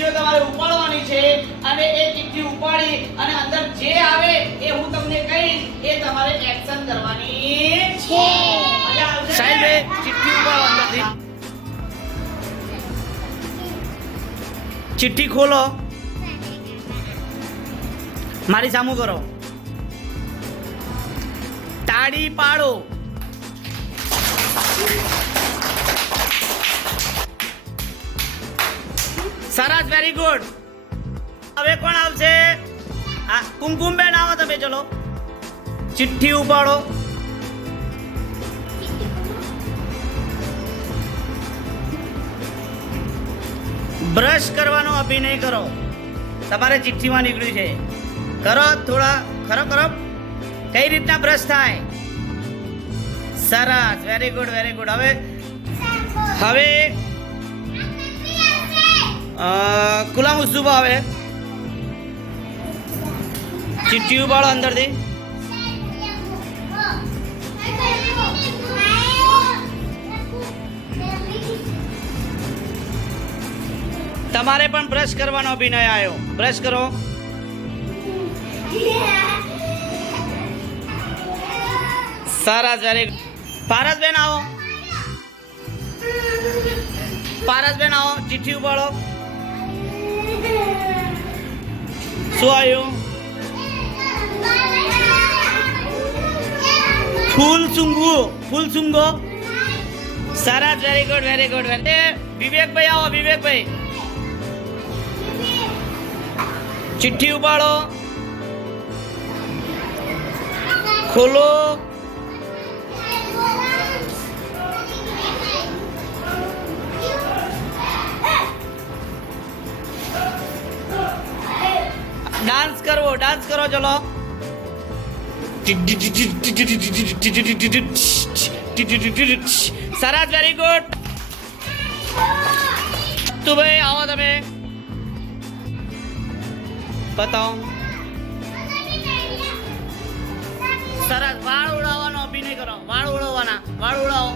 ચિઠ્ઠીઓ તમારે ઉપાડવાની છે અને એ ચિઠ્ઠી ઉપાડી અને અંદર જે આવે એ હું તમને કહીશ એ તમારે એક્શન કરવાની છે. મજા આવશે? સાહેબ એ ચિઠ્ઠી ઉપાડો અંદરથી. ચિઠ્ઠી ખોલો, મારી સામું કરો, તાળી પાડો. સરસ, વેરી ગુડ. હવે કોણ આવશે? કુમકુમબેન આવો તમે. ચલો ચિઠ્ઠી ઉપાડો. બ્રશ કરવાનો અભિનય કરો. તમારે ચિઠ્ઠીમાં નીકળ્યું છે, કરો થોડા. ખરો કરો. કઈ રીતના બ્રશ થાય? સરસ, વેરી ગુડ, વેરી ગુડ. હવે ખુલ્લા મુસ્તુબા. હવે ચિઠ્ઠી ઉપાડો અંદરથી. તમારે પણ બ્રશ કરવાનો અભિનય આવ્યો. બ્રશ કરો. સરસ, વેરી ગુડ. પારસબેન આવો. પારસબેન આવો, ચિઠ્ઠી ઉપાડો. શું આવ્યું? ફૂલ સૂંઘવો. ફૂલ સૂંઘો. સરસ, વેરી ગુડ, વેરી ગુડ. વિવેકભાઈ આવો. વિવેકભાઈ ચિઠ્ઠી ઉપાડો. ખોલો. ડાન્સ કરવો. ડાન્સ કરો. ચલો સરસ, વેરી ગુડ. તું ભાઈ આવો તમે. બતાવો. સરસ. વાળ ઉડાવવાનો અભિનય કરો. વાળ ઉડાવવાના. વાળ ઉડાવો.